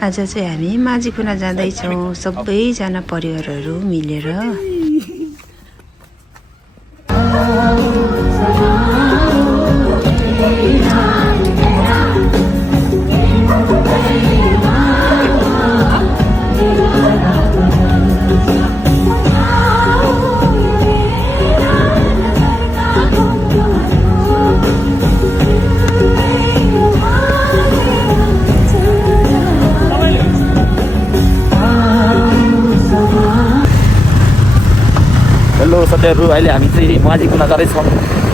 आज चाहिँ हामी माझी कुना जाँदैछौँ सबैजना परिवारहरू मिलेर। हेलो साथीहरू, अहिले हामी चाहिँ माझी कुना जाँदैछौँ।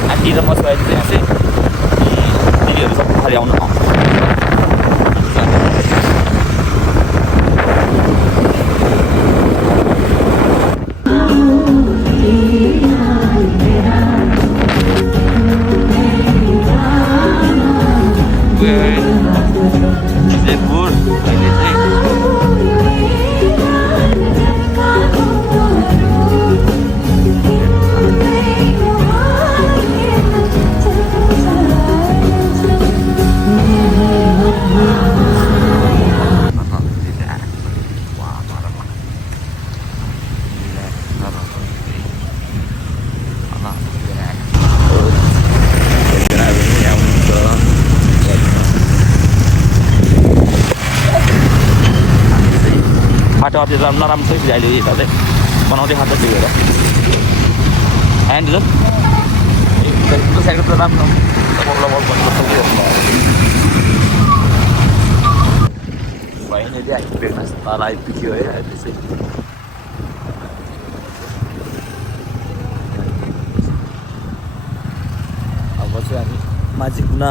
आन्टी र म चाहिँ अहिले चाहिँ यहाँ चाहिँ दिदीहरू सब खाली आउनु बाटो अब नराम्रो छ अहिले यता चाहिँ बनाउँदै खान्छ त्यो भएर ह्यान्ड साइड राम्रो बहिनीले ब्रेकफास्ट तल आइपुग्यो है अहिले चाहिँ। अब चाहिँ हामी माझी कुना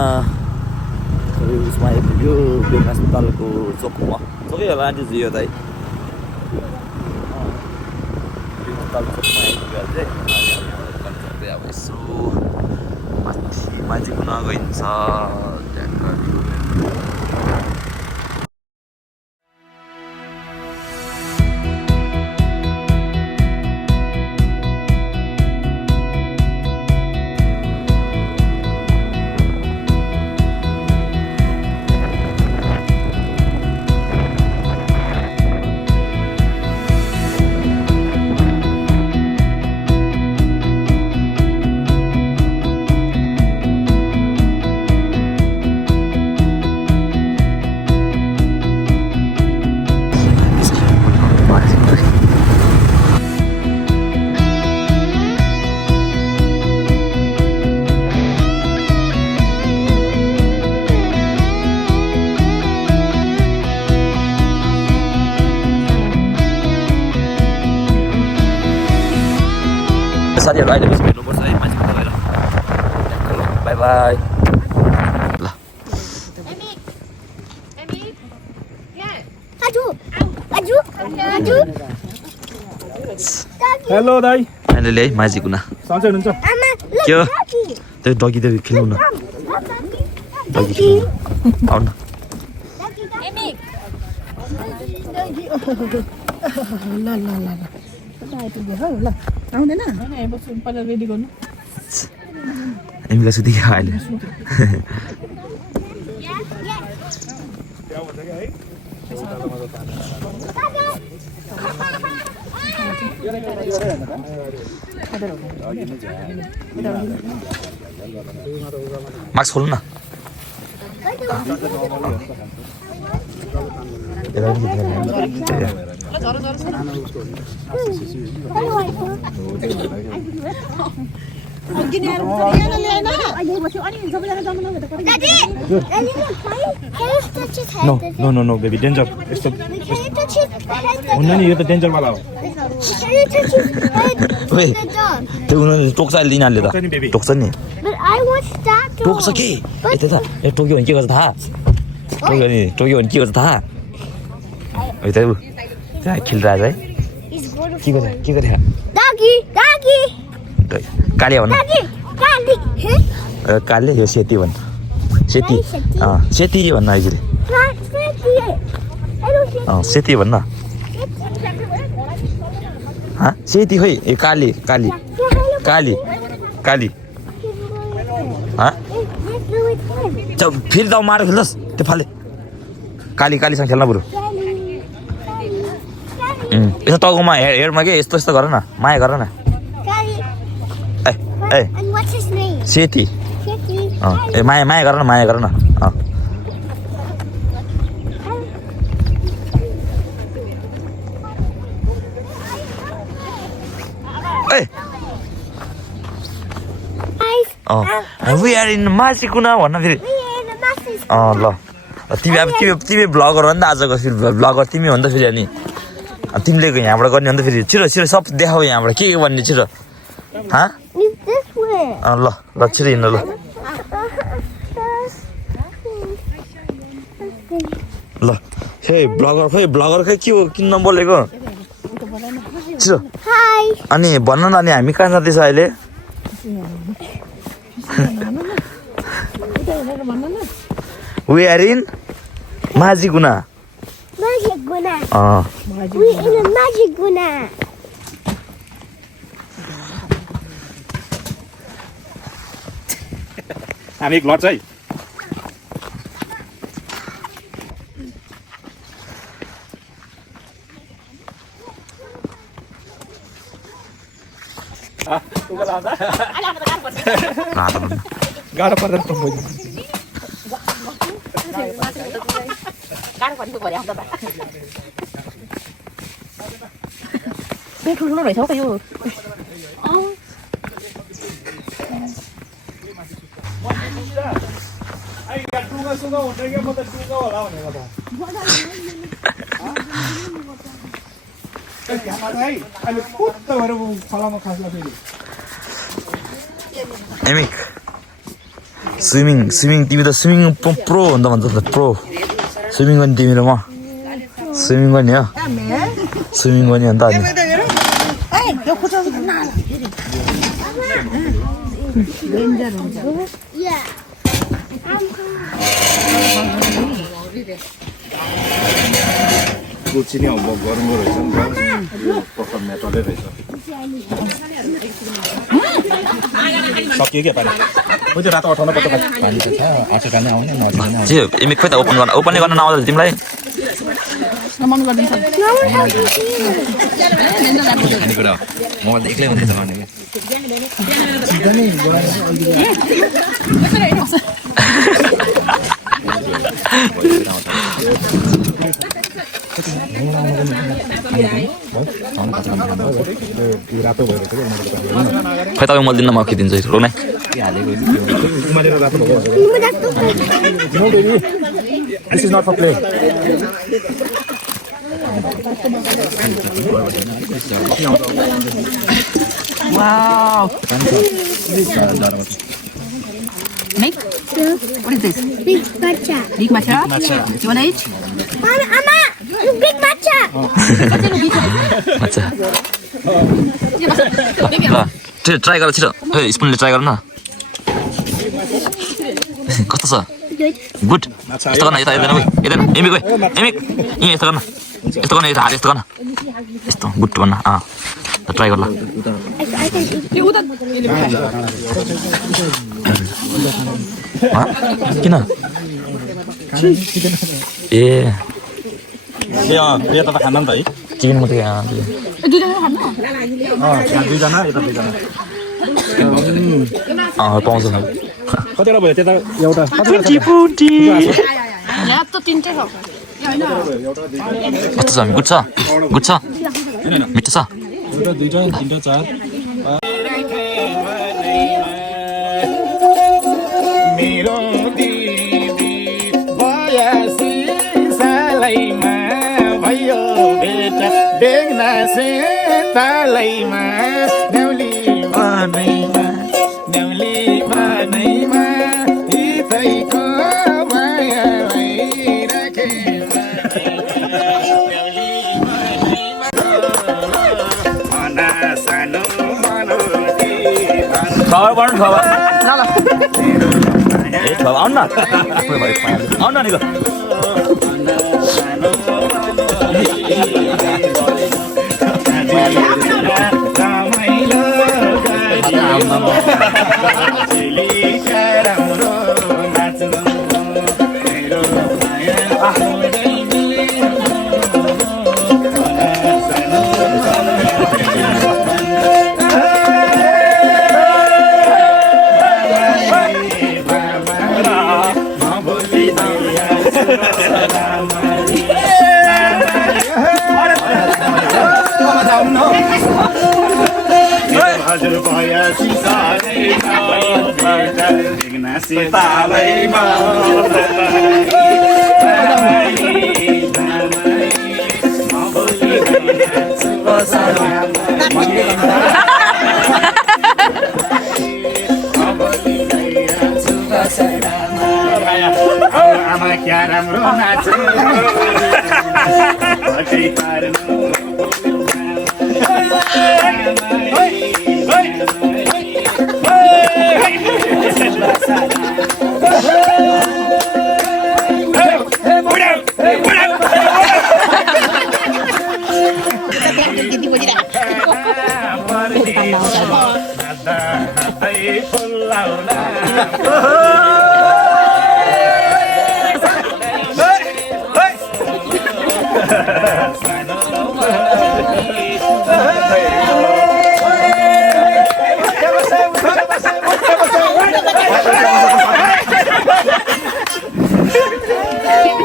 उसमा आइपुग्यो ब्रेकफास्ट तलको चोकमा चोकै होला आन्टी यो दाइ अब यसो माथि माझी कुना गइन्छ साथीहरू अहिले पछि भेट्नुपर्छ है माझी कुना गएर। बाई बाई ल हेलो दाइ अहिले ल्याइ माझी कुना सन्चै हुनुहुन्छ? के हो त्यो डगी त खेलौँ न डगी खेलौँ आउनु न। आउँदैन एमीलाई सुतिक अहिले मास्क खोल्नु न। नो बेबी डेन्जर यस्तो हुन्न नि, यो त डेन्जरवाला हो। त्यो उनीहरूले टोक्छ अहिले यिनीहरूले त टोक्छ नि टोक्छ कि यता त ए टोक्यो भने के गर्छ थाहा टोक्यो भने के गर्छ थाहा है त ऊ त्यहाँ खेलिरहेछ है के गरे कालिया भन्न काले यो सेती भन् सेती भन्न अहिले सेती भन्न सेती खोइ ए काली फेरि त मार खेल्नुहोस् त्यो फाले कालीसँग खेल्न बरु यसो टाउकोमा हेडमा के यस्तो यस्तो गर न माया गर न ए ए And what's his name? Seti Kitty. ए माया गर न माया गर न ए वी आर इन मासिकुना भन्न फेरि ल तिमी भ्लगर हो नि त आजको फेरि भ्लगर तिमी हो नि त फेरि अनि तिमीले यहाँबाट गर्ने हो नि त फेरि छिटो छिटो सब देखाऊ यहाँबाट के भन्ने छिटो It's this way. ल ल छिटो हिँड्नु ल ल ब्लगर खै के हो किन नबोलेको छिटो Hi. अनि भन्न न अनि हामी कहाँ जाँदैछ अहिले वी आर इन माझीगुना Magic Guna. We're in a Magic Guna. हामी एक लड चाहिँ गाह्रो पर्दैन ठुलो रहेछ हौ यो एमिक स्विमिङ तिमी त स्विमिङ प्रो हो नि त भन्छ त प्रो स्विमिङ गर्ने तिमी र म स्विमिङ गर्ने हो स्विमिङ गर्ने हो नि त अनि Yeah. चिनी अब गरौँको रहेछ नि त प्रपर मेटलै रहेछ सकियो क्या पानी म चाहिँ रातो 58 पत्ता पानी त छ आठ खाने आउने नजिक जे एमिक खोइ त ओपनले गर्न नआउँदा तिमीलाई कुरा मोबाइल त एक्लै हुन्छ भने रातो भएर खै तपाईँ मैले दिन्न म खिदिन्छु रोक्ने No, baby. This is not for play. Wow. Nick? What is this? Big matcha. Big matcha? You wanna eat? Mama, big matcha. अच्छा ल छिटो ट्राई गर छिटो ए स्पुनले ट्राई गर न कस्तो छ गुड यस्तो गर्न यता यता यता एमिक एमिक यहीँ यस्तो गर्न यस्तो गर्न यता हात यस्तो गर्न यस्तो गुड गर्न ट्राई गर ल किन ए यो त खान्न नि त है चिकन मात्रै दुईजना यता दुईजना पाउँछ कतिवटा भयो त्यता एउटा कस्तो छ गुड छ गुड छ मिठो छ एउटा दुईटा तीनटा चार मेरो दिदी बयासी सालैमा भयो बेटा बेग्ना से तालैमा न्याउली बनैमा हितैको मायालाई राखे सानो खबर गर्नु खबर ए खबर आउनु न आउनु नि हजुर भएपछि तालैमा आमा क्या राम्रो नाच्छ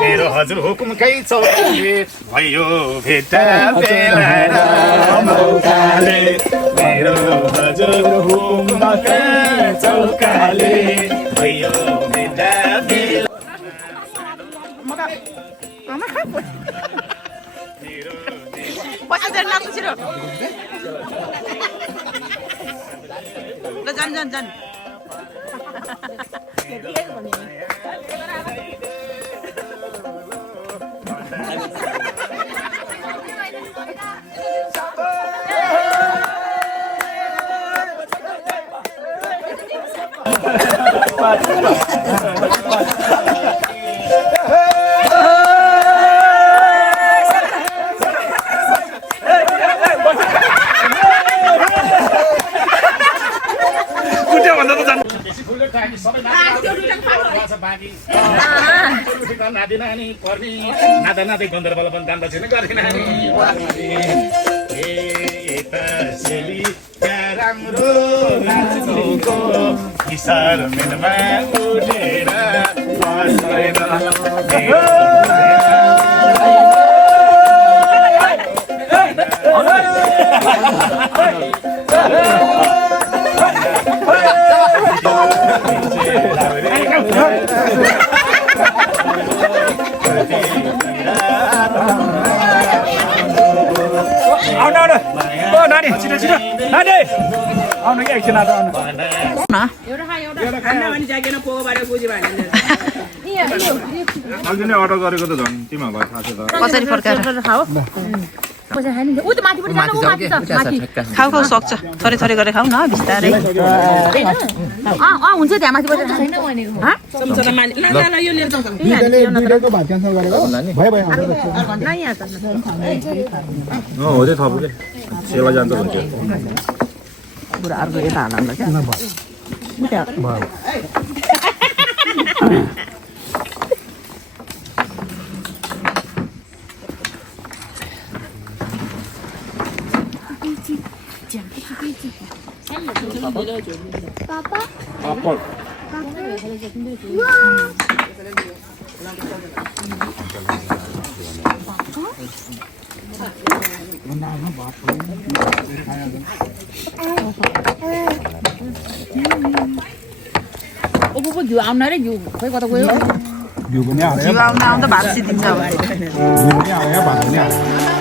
मेरो हजुर हुकुमकै चौकीले भयो भेट्टा बेला मौकाले मेरो हजुर हुकुमकै चौकाले भयो भेट्टा बेला जान नानी पर्ने नाता नाति गन्धर्वल पनि जान्दा छैन गर्ने नानी सेली राम्रो नाच्नुको किसार मेनमा उठेर नानी छिटो छिटो नानी आउनु कि एकछिन आज आउनु अहिले अर्डर गरेको त झन् तिमीहरूलाई थाहा छ त कसरी फर्काएर खाऊ खाऊ सक्छ थोरै थोरै गरेर खाऊ न बिस्तारै हुन्छ त्यहाँ माथि हो त्यो थप सेवा जान्छ भन्छ पुरा अर्को यता हाल्नु क्या Papa? Apple. घिउ आउन रे घिउ खोइ कता गयो घिउ पनि हाल्यो आउँदा भात सिद्धिन्छ घिउ पनि हाल्यो भात पनि हाल्यो